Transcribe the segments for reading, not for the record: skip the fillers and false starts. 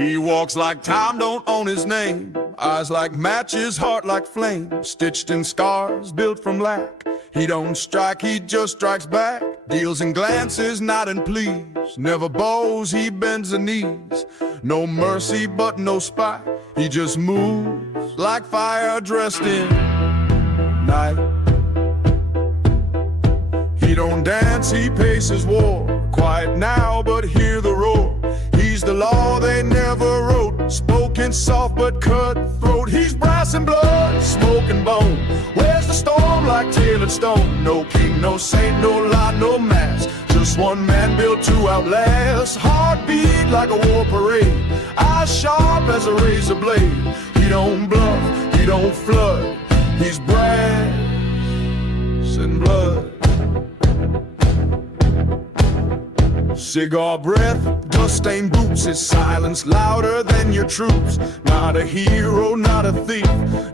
He walks like time don't own his name. Eyes like matches, heart like flame. Stitched in scars, built from lack. He don't strike, he just strikes back. Deals in glances, not in pleas. Never bows, he bends the knees. No mercy, but no spite. He just moves like fire dressed in night. He don't dance, he paces war. Quiet now, but hear the roar. He's the law they never wrote. Spoken soft but cutthroat. He's brass and blood, smoke and bone. Where's the storm like tailored stone? No king, no saint, no lie, no mask. Just one man built to outlast. Heartbeat like a war parade. Eyes sharp as a razor blade. He don't bluff, he don't flood. He's brass and blood. Cigar breath, dust-stained boots. His silence louder than your troops. Not a hero, not a thief,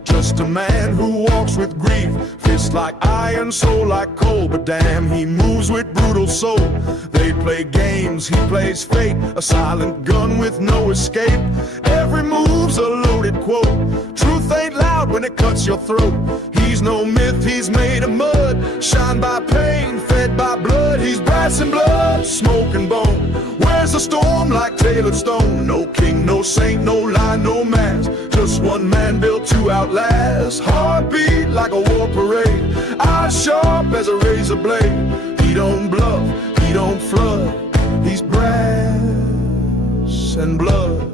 just a man who walks with grief. Fist like iron, soul like coal. But damn, he moves with brutal soul. They play games, he plays fate. A silent gun with no escape. Every move's a loaded quote. Truth ain't loud when it cuts your throat. He's no myth, he's made of mud. Shined by pain, fed by blood. He's brass and blood, smoke and bone. Where's the storm like tailored stone? No king, no saint, no lie, no mask. Just one man built to outlast. Heartbeat like a war parade. Eyes sharp as a razor blade. He don't bluff, he don't flood. He's brass and blood.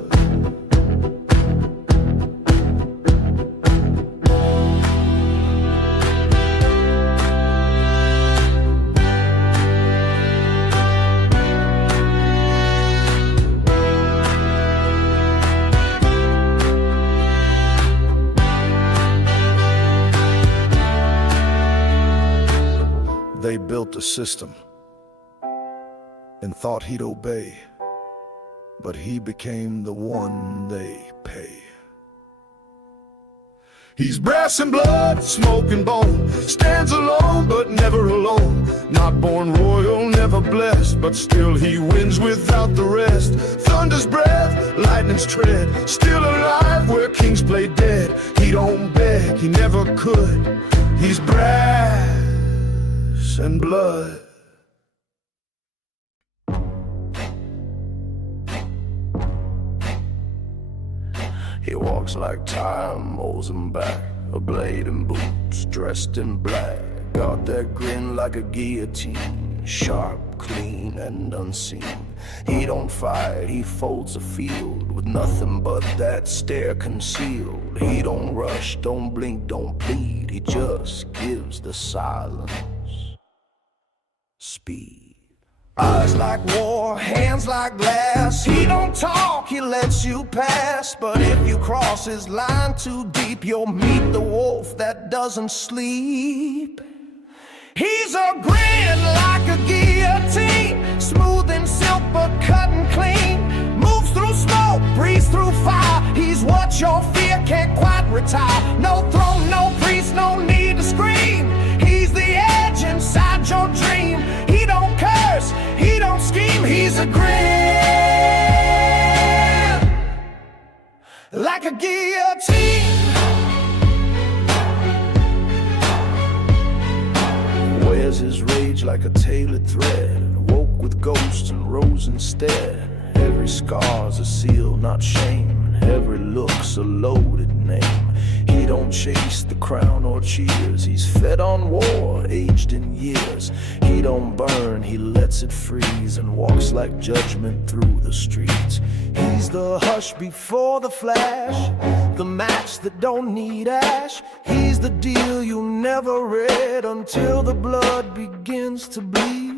They built a system and thought he'd obey, but he became the one they pay. He's brass and blood, smoke and bone. Stands alone, but never alone. Not born royal, never blessed, but still he wins without the rest. Thunder's breath, lightning's tread. Still alive where kings play dead. He don't beg, he never could. He's brass and blood. He walks like time, mows him back. A blade and boots, dressed in black. Got that grin like a guillotine. Sharp, clean, and unseen. He don't fight, he folds the field with nothing but that stare concealed. He don't rush, don't blink, don't plead. He just gives the silence speed. Eyes like war, hands like glass. He don't talk, he lets you pass. But if you cross his line too deep, you'll meet the wolf that doesn't sleep. He's a grin like a guillotine. Smooth and silk but cut and clean. Moves through smoke, breathes through fire. He's what your fear can't quite retire. No throne, no priest, no need to scream. He's the edge inside your dream. He don't curse, he don't scheme. He's a grin like a guillotine. Wears his rage like a tailored thread. Woke with ghosts and rose instead. Every scar's a seal, not shame. Every look's a loaded name. He don't chase the crown or cheers. He's fed on war, aged in years. He don't burn, he lets it freeze. And walks like judgment through the streets. He's the hush before the flash. The match that don't need ash. He's the deal you never read until the blood begins to bleed.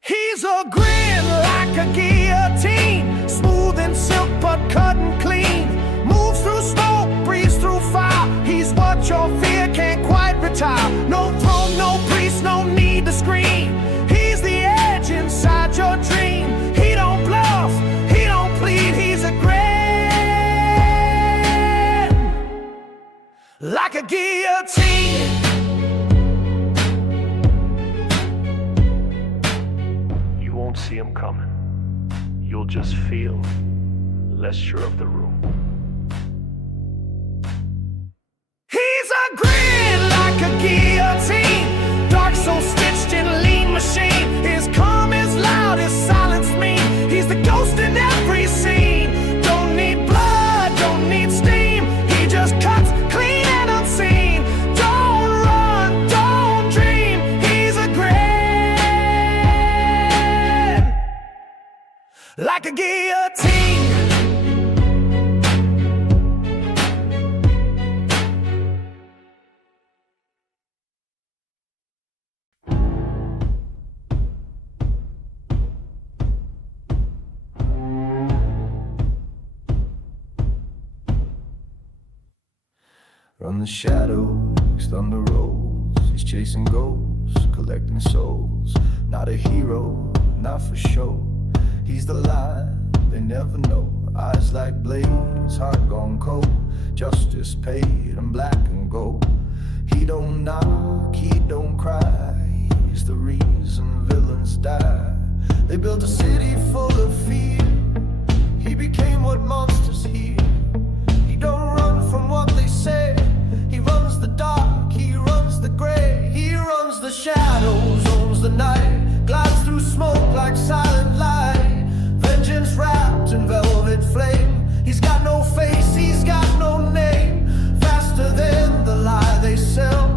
He's a grin like a guillotine. Smooth and silk but cut and clean. Moves through smoke, breathes through fire. He's what your fear can't quite retire. No throne, no priest, no need to scream. He's the edge inside your dream. He don't bluff, he don't plead. He's a grin like a guillotine. You won't see him coming. You'll just feel less sure of the room. He's a grin like a guillotine, dark soul stitched in a lean machine. His calm is loud, his silence mean. He's the ghost in every scene. Don't need blood, don't need steam. He just cuts clean and unseen. Don't run, don't dream. He's a grin like a guillotine. From the shadows, thunder rolls. He's chasing ghosts, collecting souls. Not a hero, not for show. He's the light they never know. Eyes like blades, heart gone cold. Justice paid and black and gold. He don't knock, he don't cry. He's the reason villains die. They built a city full of fear. He became what monsters hear. He don't run from what they say. He runs the dark, he runs the gray. He runs the shadows, owns the night. Glides through smoke like silent light. Vengeance wrapped in velvet flame. He's got no face, he's got no name. Faster than the lie they sell.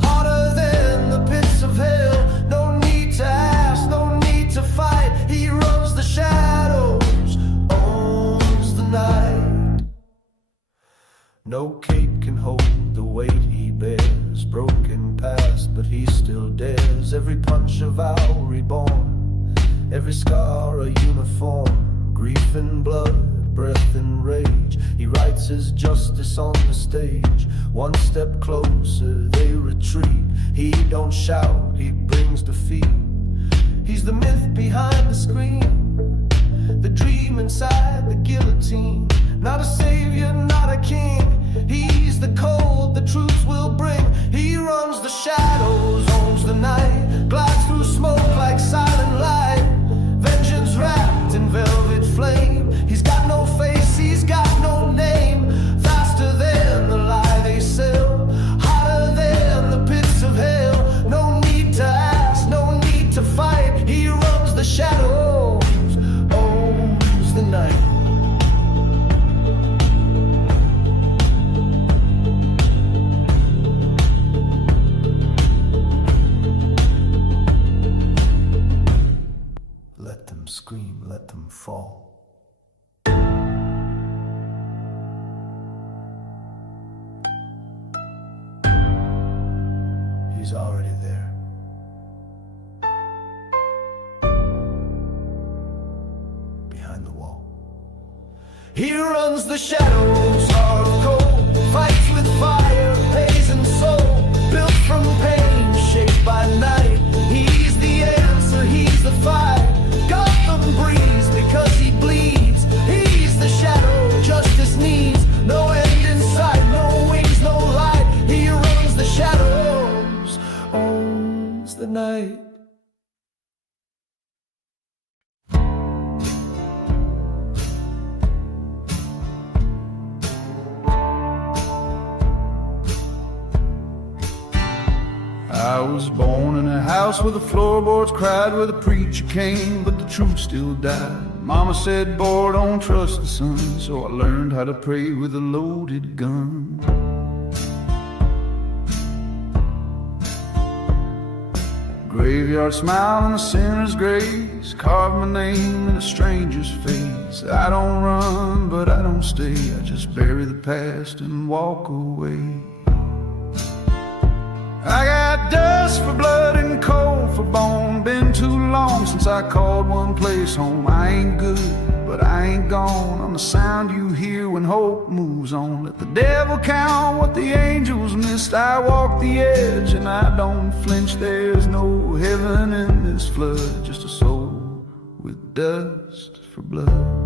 Harder than the pits of hell. No need to ask, no need to fight. He runs the shadows, owns the night. No cape can hold the weight he bears. Broken past, but he still dares. Every punch a vow reborn. Every scar a uniform. Grief and blood, breath and rage. He writes his justice on the stage. One step closer, they retreat. He don't shout, he brings defeat. He's the myth behind the screen, the dream inside the guillotine. Not a savior, not a king. He's the cold the truth will bring. He runs the shadows, owns the night. Glides through smoke like silent light. Vengeance wrapped in velvet flame. He's got no face, he's got no name. Faster than the lie they sell. Hotter than the pits of hell. No need to ask, no need to fight. He runs the shadows, owns the night. Let them scream, let them fall. He's already there. Behind the wall. He runs the shadows, hard cold. Fights with fire, pays and soul. Built from pain, shaped by night. He's the answer, he's the fight. Gotham breathes because he bleeds. He's the shadow justice needs. No end in sight, no wings, no light. He runs the shadows, owns the night. I was born in a house where the floorboards cried where the preacher came, but the truth still died. Mama said, boy, don't trust the sun, so I learned how to pray with a loaded gun. Graveyard smile and a sinner's grace, carved my name in a stranger's face. I don't run, but I don't stay, I just bury the past and walk away. I got dust for blood and cold for bone. Been too long since I called one place home. I ain't good, but I ain't gone. I'm the sound you hear when hope moves on. Let the devil count what the angels missed. I walk the edge and I don't flinch. There's no heaven in this flood, just a soul with dust for blood.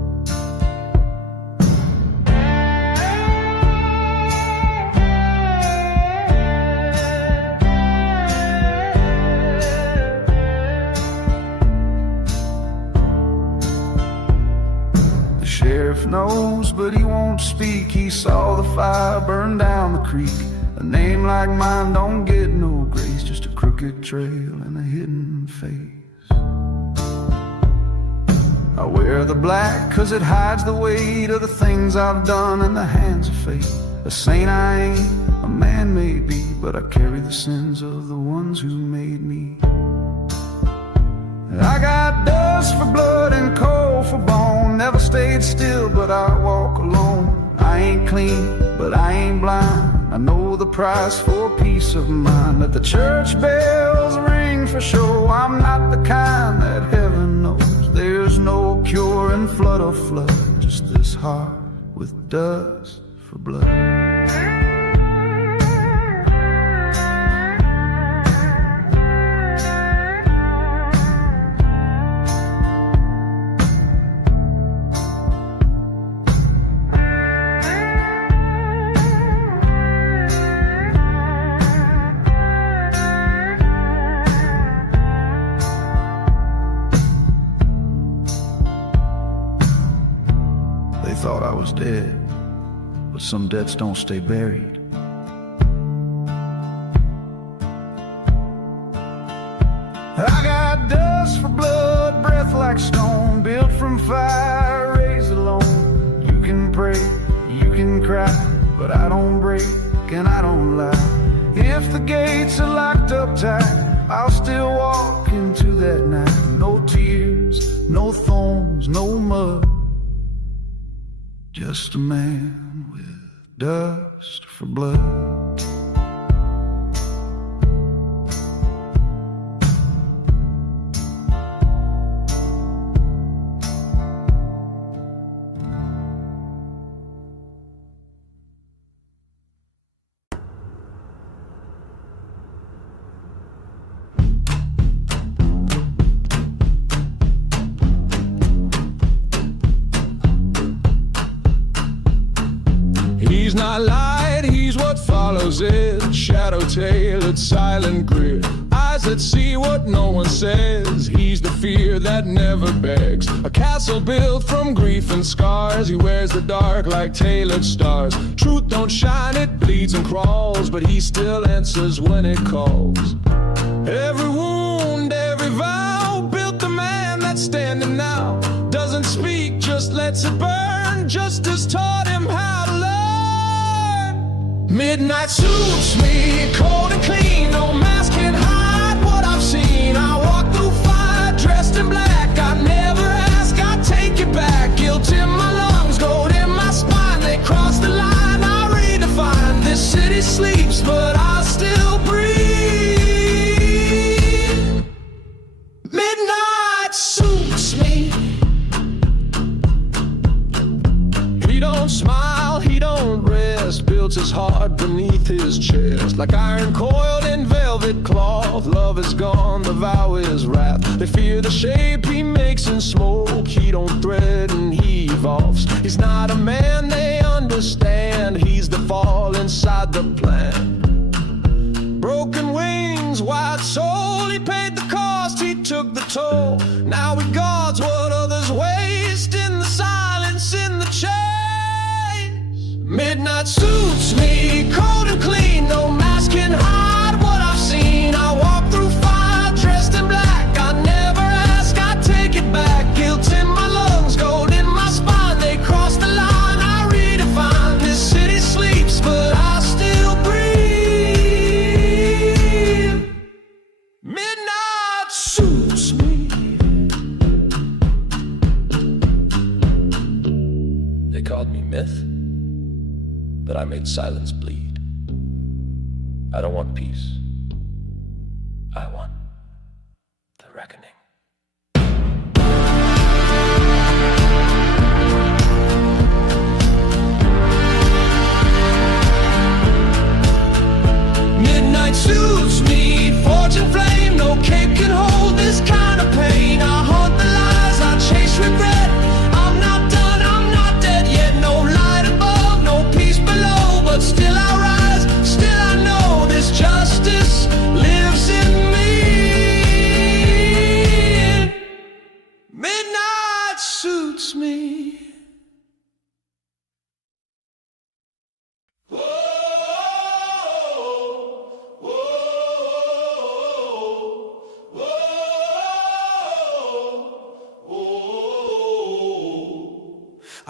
sheriff knows, but he won't speak. He saw the fire burn down the creek. A name like mine don't get no grace, just a crooked trail and a hidden face. I wear the black 'cause it hides the weight of the things I've done in the hands of fate. A saint I ain't, a man may be, but I carry the sins of the ones who made me. I got dust for blood and coal for bone. Never stayed still, but I walk alone. I ain't clean, but I ain't blind. I know the price for peace of mind. Let the church bells ring for show. I'm not the kind that heaven knows. There's no cure in flood or flood, just this heart with dust for blood. Thought I was dead, but some debts don't stay buried. I got dust for blood, breath like stone, built from fire, raised alone. You can pray, you can cry, but I don't break and I don't lie. If the gates are locked up tight, I'll still walk into that night. No tears, no thorns, no mud, just a man with dust for blood. He's not light, he's what follows it. Shadow-tailored, silent grit. Eyes that see what no one says. He's the fear that never begs. A castle built from grief and scars. He wears the dark like tailored stars. Truth don't shine, it bleeds and crawls, but he still answers when it calls. Every wound, every vow, built the man that's standing now. Doesn't speak, just lets it burn. Justice taught him how to learn. Midnight suits me, cold and clean. No mask can hide what I've seen. I walk through fire, dressed in black. I never ask, I take it back. Guilt in my lungs, gold in my spine. They cross the line, I redefine. This city sleeps, but I still breathe. Midnight suits me. He don't smile, he don't rest. Builds his heart beneath his chest. Like iron coiled in velvet cloth. Love is gone, the vow is wrath. They fear the shape he makes in smoke. He don't threaten, he evolves. He's not a man they understand. He's the fall inside the plan. Broken wings, wide soul. He paid the cost, he took the toll. Now he guards what others waste. In the silence, in the chains. Midnight suits me, cold and clean. No mask can hide what I've seen. I walk through fire, dressed in black. I never ask, I take it back. Guilt in my lungs, gold in my spine. They cross the line, I redefine. This city sleeps, but I still breathe. Midnight suits me. They called me myth, but I made silence bleed. I don't want peace. I want the reckoning. Midnight suits me, fortune flame. No cape can hold this kind of pain. I haunt the lies, I chase regret. I'm not done, I'm not dead yet. No light above, no peace below, but still I rise, still I know this justice lives in me.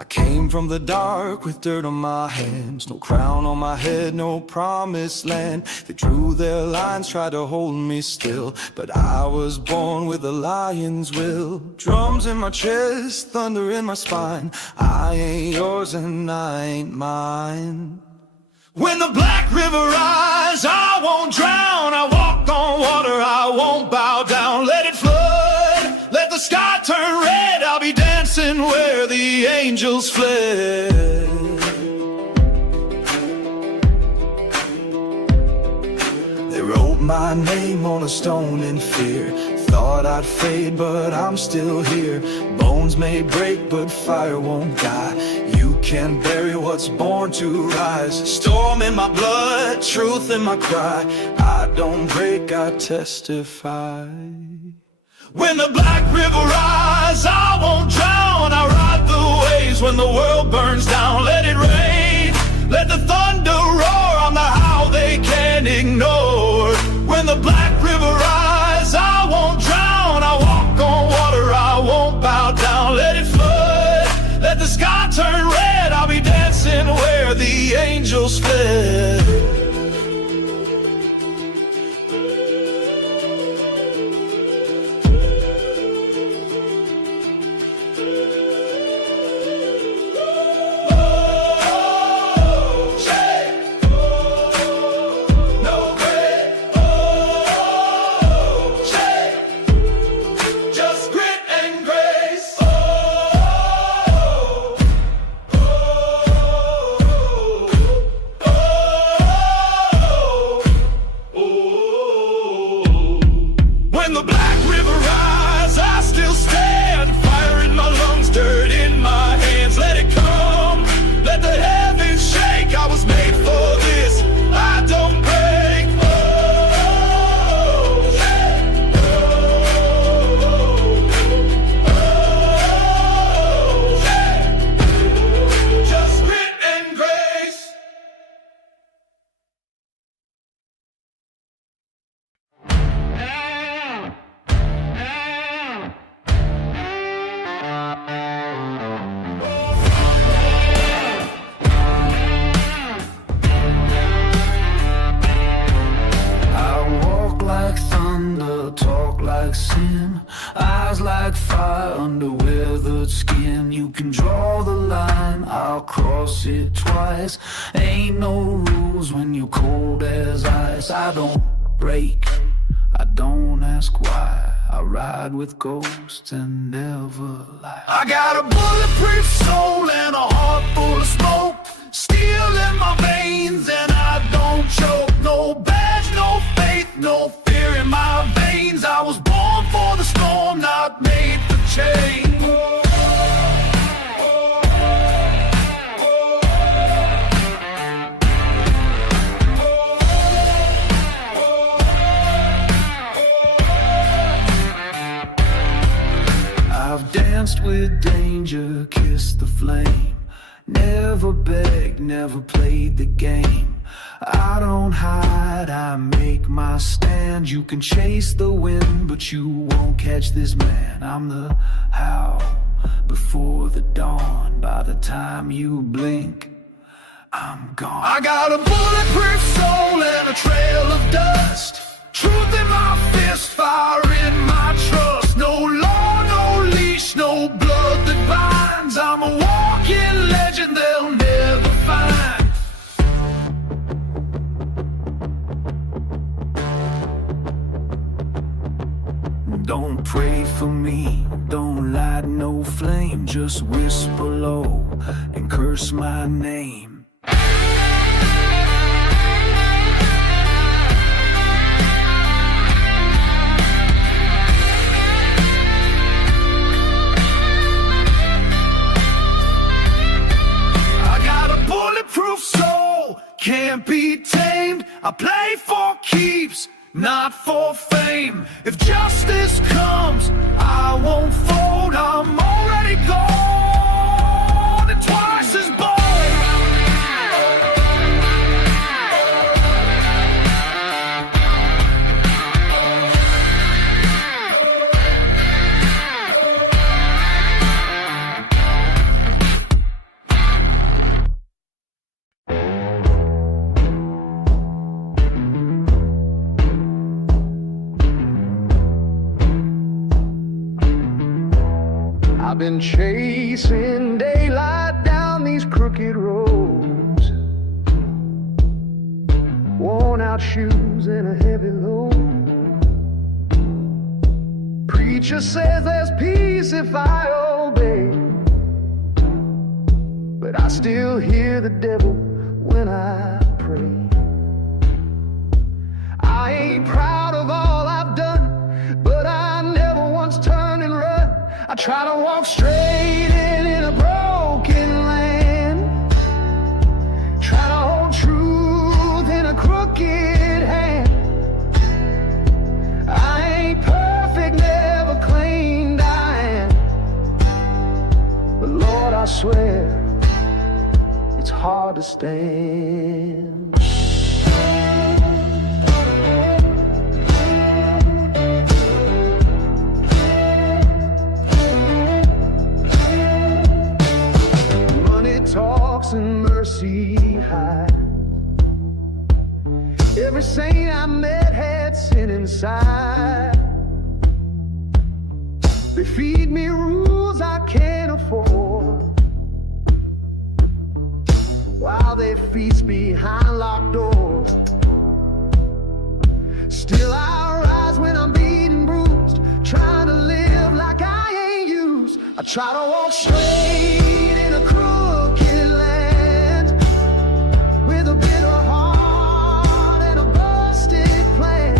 I came from the dark with dirt on my hands, no crown on my head, no promised land. They drew their lines, tried to hold me still, but I was born with a lion's will. Drums in my chest, thunder in my spine. I ain't yours and I ain't mine. When the black river rise, I won't drown. I walk on water, I won't bow down. Let it flood, let the sky turn red. I'll be dancing where the angels fled. They wrote my name on a stone in fear. Thought I'd fade, but I'm still here. Bones may break, but fire won't die. You can't bury what's born to rise. Storm in my blood, truth in my cry. I don't break, I testify. When the black river rise, I won't drown. I ride the waves when the world burns down. Let it rain, let the thunder roar. I'm the how they can't ignore. When the black river rise, I won't drown. I walk on water, I won't bow down. Let it flood, let the sky turn red. I'll be dancing where the angels fled. Sin, eyes like fire under weathered skin. You can draw the line, I'll cross it twice. Ain't no rules when you're cold as ice. I don't break, I don't ask why. I ride with ghosts and never lie. I got a bulletproof soul and a heart full of smoke. Steel in my veins and I don't choke. No badge, no faith, no fear in my veins. I was born for the storm, not made for change. I've danced with danger, kissed the flame. Never begged, never played the game. I don't hide, I make my stand. You can chase the wind, but you won't catch this man. I'm the how before the dawn. By the time you blink, I'm gone. I got a bulletproof soul and a trail of dust. Truth in my fist, fire in my trust. No law, no leash, no blood that binds. I'm a walking legend they'll never find. Don't pray for me, don't light no flame. Just whisper low and curse my name. Bulletproof soul, can't be tamed. I play for keeps, not for fame. If justice comes, I won't fold. I'm already gone and twice as bold. I've been chasing daylight down these crooked roads, worn out shoes and a heavy load. Preacher says there's peace if I obey, but I still hear the devil when I pray. I ain't proud of all I've done, but I never once turn and run. I try to walk straight in a broken land, try to hold truth in a crooked hand. I ain't perfect, never claimed I am, but Lord, I swear it's hard to stand. Talks and mercy high. Every saint I met had sin inside. They feed me rules I can't afford, while they feast behind locked doors. Still I rise when I'm beaten, bruised, trying to live like I ain't used. I try to walk straight in a crooked land, with a bitter heart and a busted plan.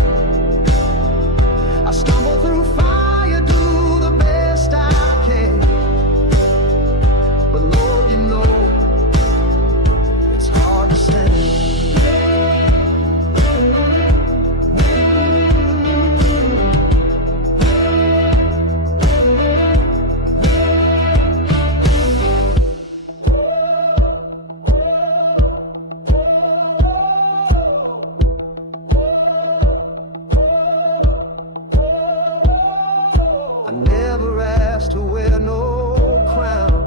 I stumble through fire, do the best I can, but Lord, you know it's hard to stand. I never asked to wear no crown,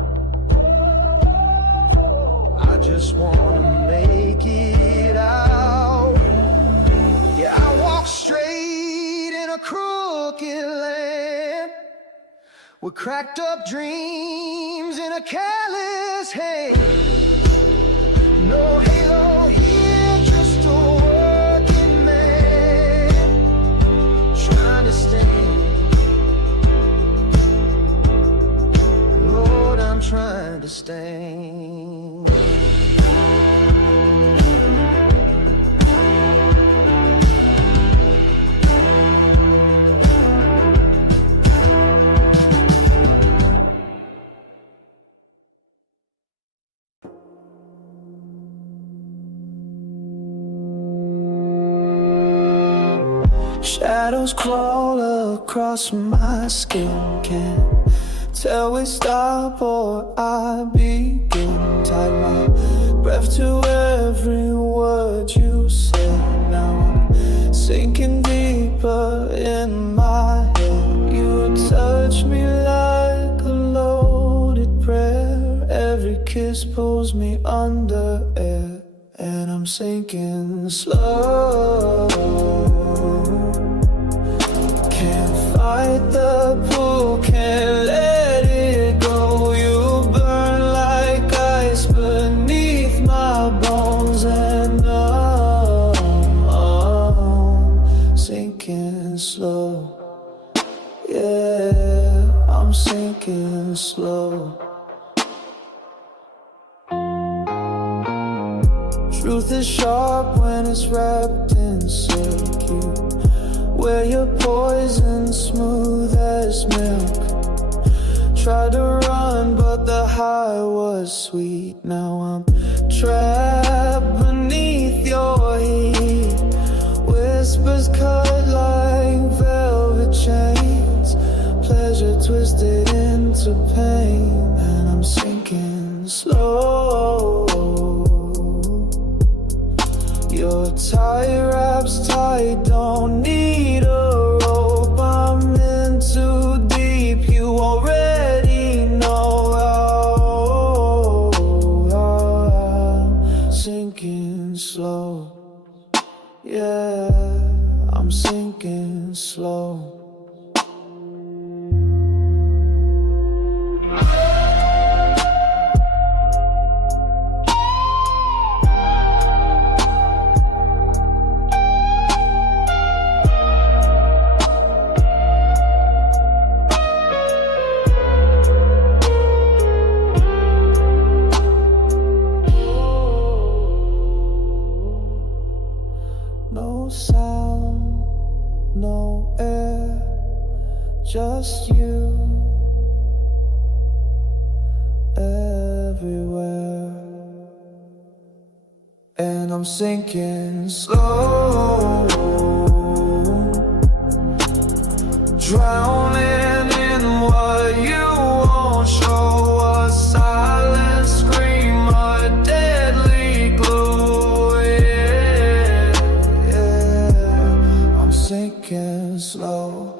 I just wanna make it out. Yeah, I walk straight in a crooked land, with cracked up dreams in a careless hand. No halo here, just a working man, trying to stand. Lord, I'm trying to stand. Shadows crawl across my skin, can't tell we stop or I begin. Tied my breath to every word you said. Now I'm sinking deeper in my head. You touch me like a loaded prayer. Every kiss pulls me under air, and I'm sinking slow. Can't fight the pull, can't let it go. You burn like ice beneath my bones, and I'm sinking slow. Yeah, I'm sinking slow. Truth is sharp when it's wrapped in silk. You wear your poison smooth as milk. Tried to run, but the high was sweet. Now I'm trapped beneath your heat. Whispers cut like velvet chains. Pleasure twisted into pain, and I'm sinking slow. Your tie wraps tight, don't need a rope. I'm in too deep, you already know how I'm sinking slow. Yeah, I'm sinking slow. no air, just you everywhere. And I'm sinking slow, drowning in what you won't show us. Silent scream, a deadly glow. Yeah, yeah. I'm sinking slow.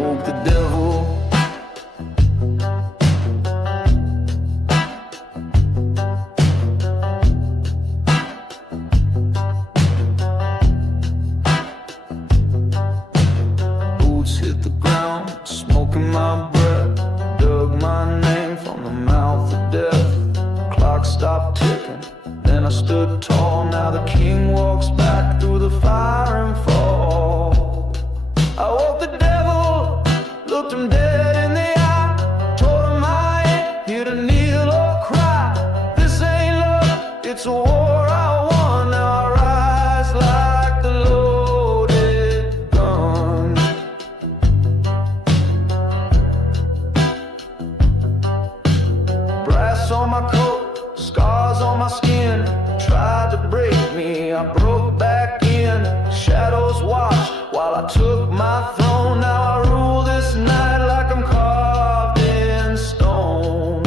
Woke the devil, boots hit the ground, smoking my breath, dug my name from the mouth of death. Clock stopped ticking, then I stood tall. Now the king walks back through the fire and fall. I woke the devil, looked him dead in the eye, told him I ain't here to kneel or cry. This ain't love, it's a war I won. Now I rise like the loaded gun. Brass on my coat, scars on my skin, tried to break me, I broke back in. Shadows watched while I took my throne. Now I rule this night like I'm carved in stone.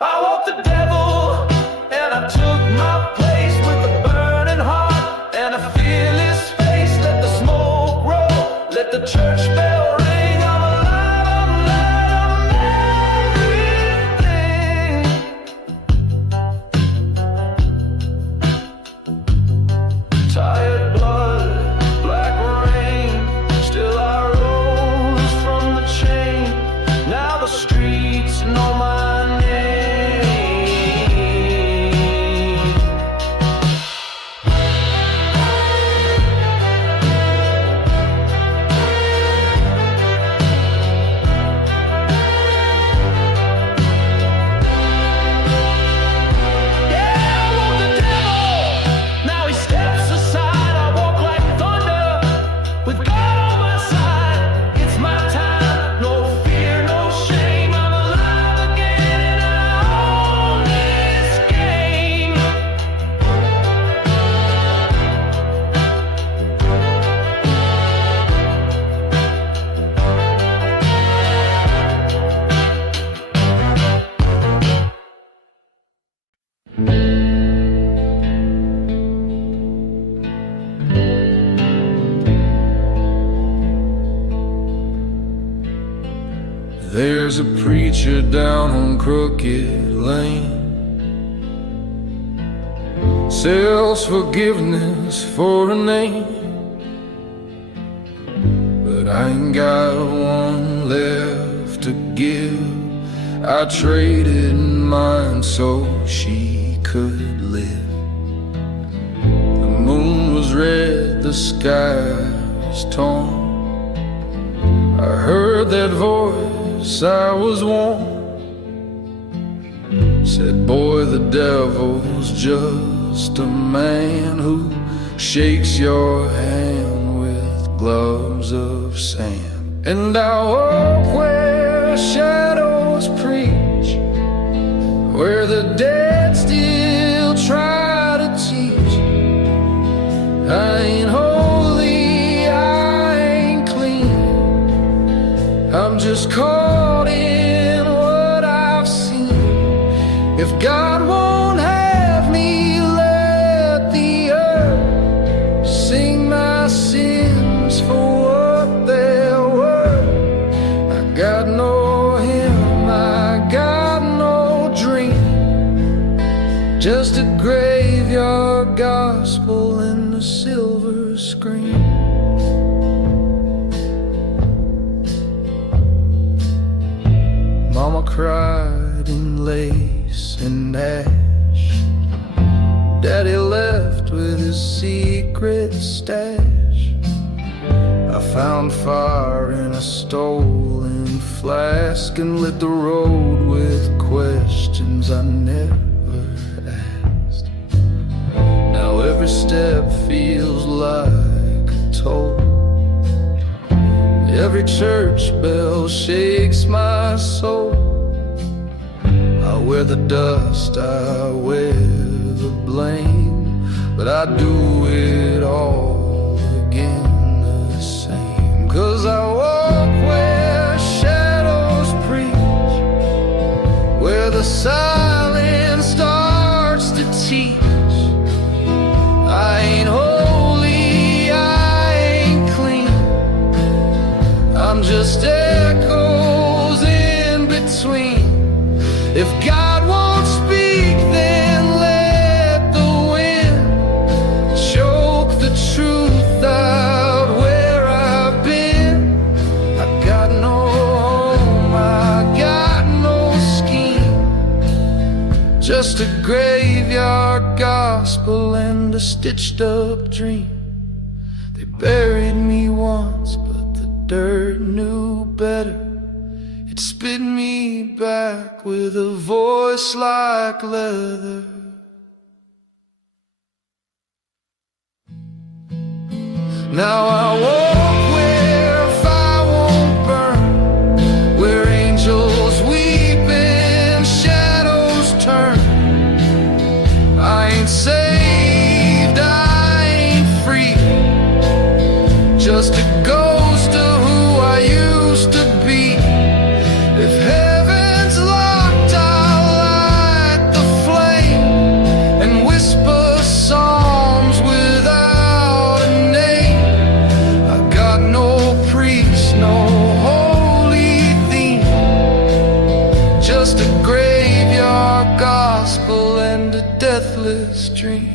I woke the devil and I took my place with a burning heart and a fearless face. Let the smoke roll, let the church bell ring. I'm alive, I'm light, I'm everything. Tired blood, black rain, still I rose from the chain. Now the streets know my name. Yeah, I want the devil. Now he steps aside. I walk like thunder with God on my side. It's my time, no fear, no shame. I'm alive again and I own this game. There's a preacher down on Crooked Lane, sells forgiveness for a name, but I ain't got one left to give. I traded mine so she could live. The moon was red, the sky was torn. I heard that voice, I was warned. Said, boy, the devil's just a man who shakes your hand with gloves of sand. And I walk where shadows preach, where the dead still try to teach. I ain't holy, I ain't clean, I'm just caught in what I've seen. If God won't have me, let the earth sing my sins for what they're worth. I got no hymn, I got no dream, just a graveyard gospel in the silver screen. cried in lace and ash. Daddy left with his secret stash. I found fire in a stolen flask and lit the road with questions I never asked. Now every step feels like a toll. Every church bell shakes my soul. I wear the dust, I wear the blame, but I do it all again the same. 'Cause I walk where shadows preach, where the silence starts to teach. I ain't holy, I ain't clean, I'm just echoes in between. If God won't speak, then let the wind choke the truth out where I've been. I got no home, I got no scheme, just a graveyard gospel and a stitched up dream. They buried me once, but the dirt knew better. It spit me back with a voice like leather. Now I walk where fire won't burn, where angels weep and shadows turn. I ain't saved, I ain't free, just a ghost of who I used to be. If heaven's locked, I'll light the flame and whisper psalms without a name. I got no priest, no holy theme, just a graveyard gospel and a deathless dream.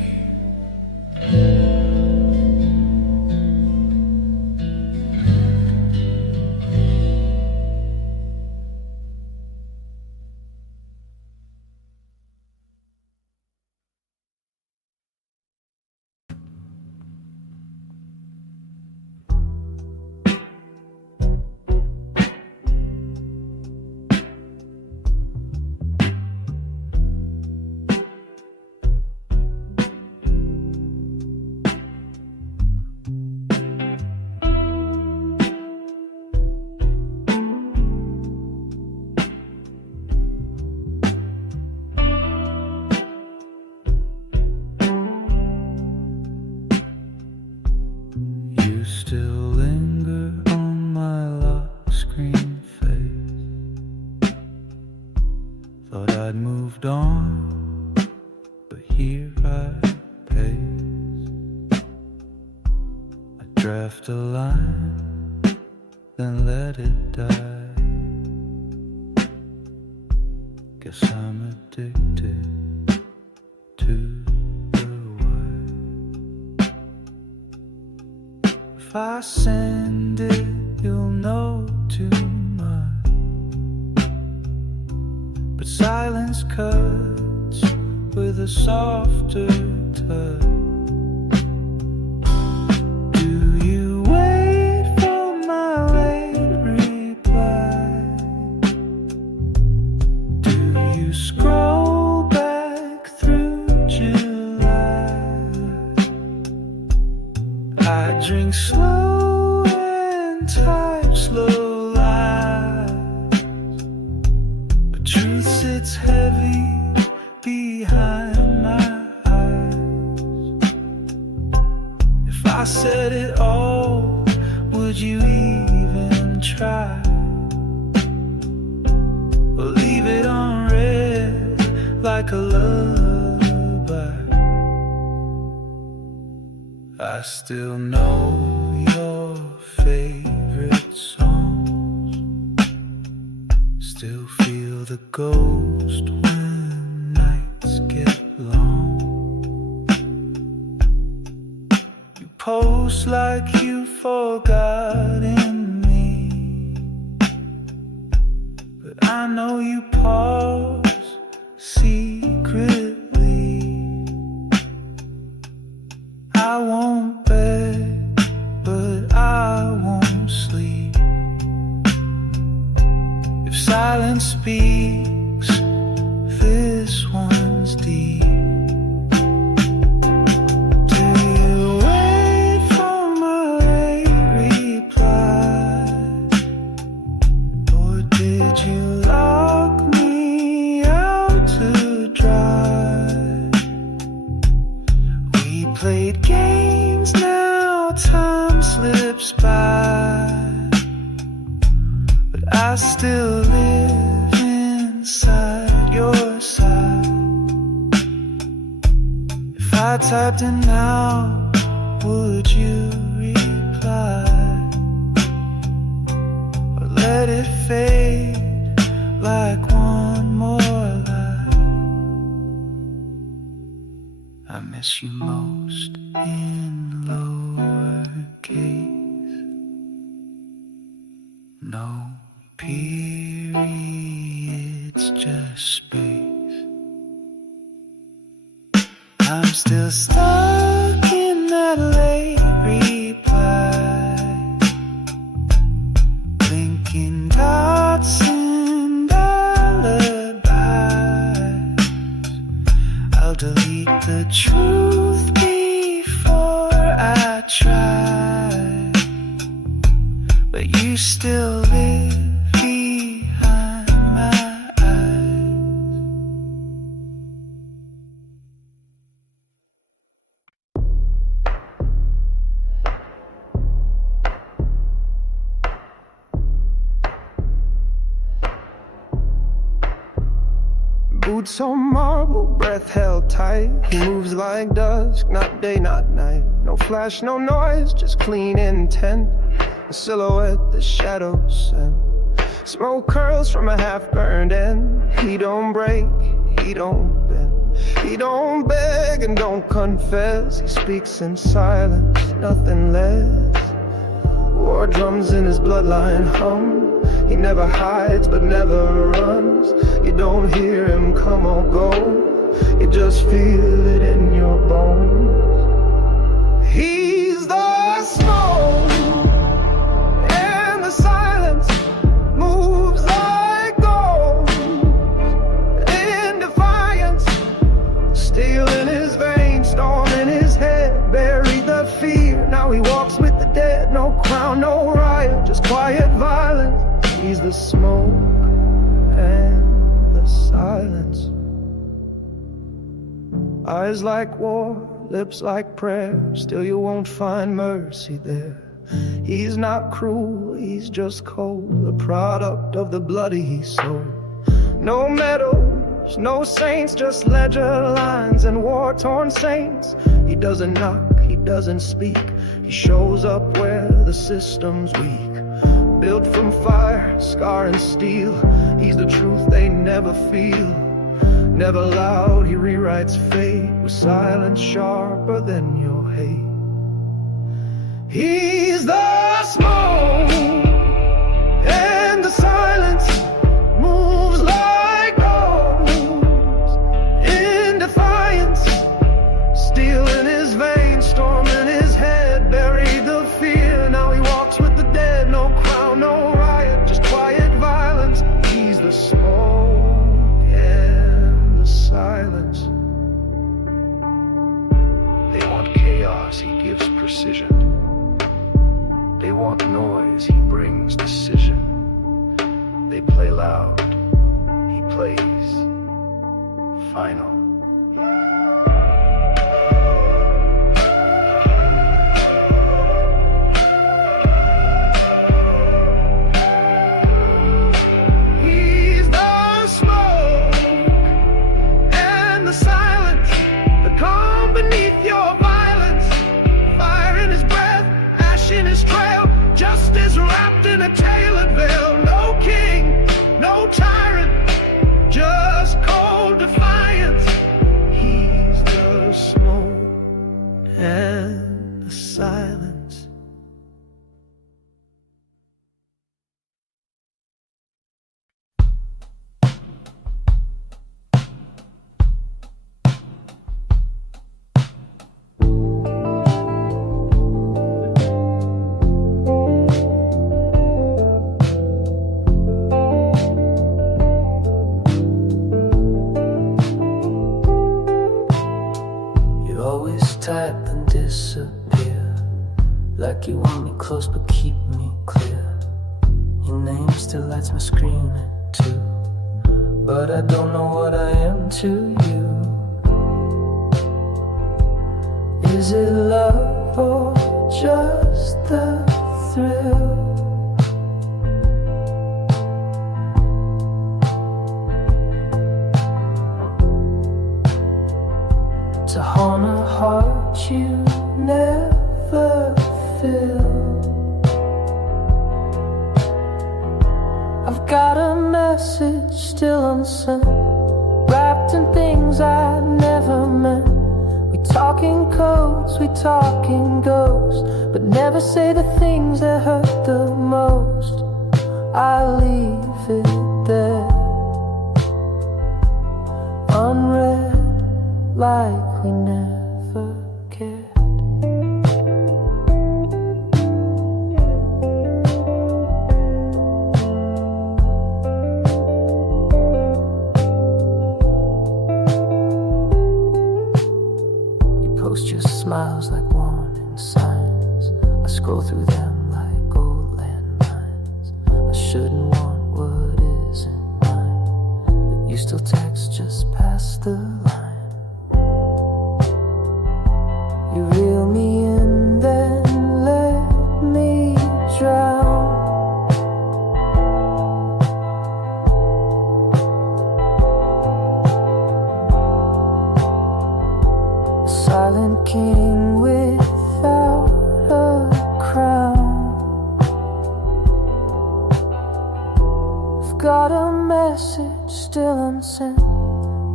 You still linger on my lock screen face. Thought I'd moved on, but here I pace. I draft a line, then let it die. Guess I'm addicted to the white. If I send it, you'll know too much, but silence cuts with a softer touch. Do you wait for my late reply? Do you scroll back through July? I drink slow and type slow lies, but truth sits heavy behind my eyes. If I said it all, would you even try? Or leave it on red like a lullaby? I still know your favorite songs, still feel the ghost when nights get long. You post like you've forgotten me, but but I know you pause secretly. I won't beg, but I won't sleep. If silence speaks, this one's deep. Do you wait for my late reply, or did you lock me out to dry? We played games, now time slips by, but I still live inside your side. If I typed it now, would you reply? Or let it fade like one more lie? I miss you most in lowercase, no periods, just space. I'm still stuck in that late reply, blinking dots and alibis. I'll delete the truth before I try, but you still live behind my eyes. Boots on marble, breath held tight. He moves like dusk, not day, not night. No flash, no noise, just clean intent. A silhouette, the shadows send. Smoke curls from a half-burned end. He don't break, he don't bend. He don't beg and don't confess. He speaks in silence, nothing less. War drums in his bloodline hum. He never hides but never runs. You don't hear him come or go, you just feel it in your bones. He's the smoke, and the silence moves like gold. In defiance, steel in his veins, storm in his head. Buried the fear, now he walks with the dead. No crown, no riot, just quiet violence. He's the smoke and the silence. Eyes like war, lips like prayer. Still you won't find mercy there. He's not cruel, he's just cold, a product of the bloody he sold. No medals, no saints, just ledger lines and war-torn saints. He doesn't knock, he doesn't speak. He shows up where the system's weak. Built from fire, scar and steel. He's the truth they never feel. Never loud, he rewrites fate with silence sharper than your hate. He's the smoke, and the silence moves like ghosts. In defiance, steel in his veins, storm in his head. Buried the fear, now he walks with the dead. No crown, no riot, just quiet violence. He's the smoke and the silence. They want chaos, he gives precision. They want noise, he brings decision. They play loud, he plays final. He's the smoke and the silence, the calm beneath your violence. Fire in his breath, ash in his trail, justice wrapped in a tailored veil. No king, no tyrant, just cold defiance. He's the smoke and the silence. like you want me close but keep me clear. Your name still lights my screaming too, but I don't know what I am to you. Is it love or just the thrill? To haunt a heart you never fill. I've got a message still unsent, wrapped in things I never meant. We talk in codes, we talk in ghosts, but never say the things that hurt the most. I leave it there, unread, like we never cared. You post your smiles like warning signs. I scroll through them like old landmines. I shouldn't want what isn't mine, but you still text just past the line. You reel me in, then let me drown. A silent king without a crown. I've got a message still unsent,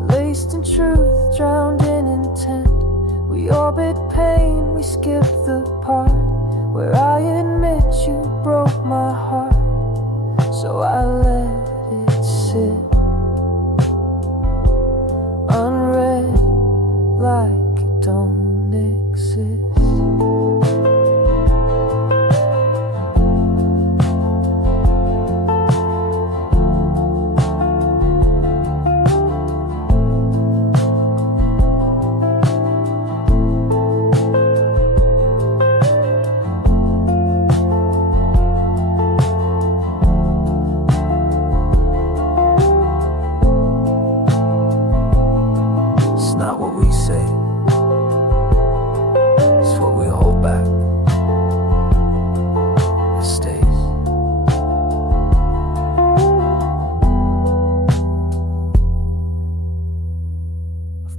laced in truth, drowned in intent. We orbit pain, we skip the part where I admit you broke my heart. So I let it sit, unread, like it don't exist.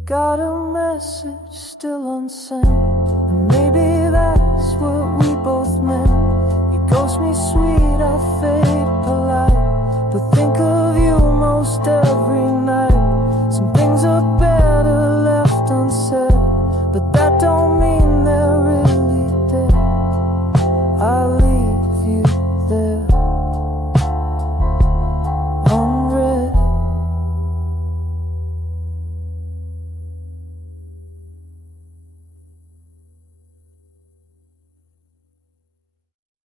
Got a message still unsent, and maybe that's what we both meant. You ghost me sweet, I fade.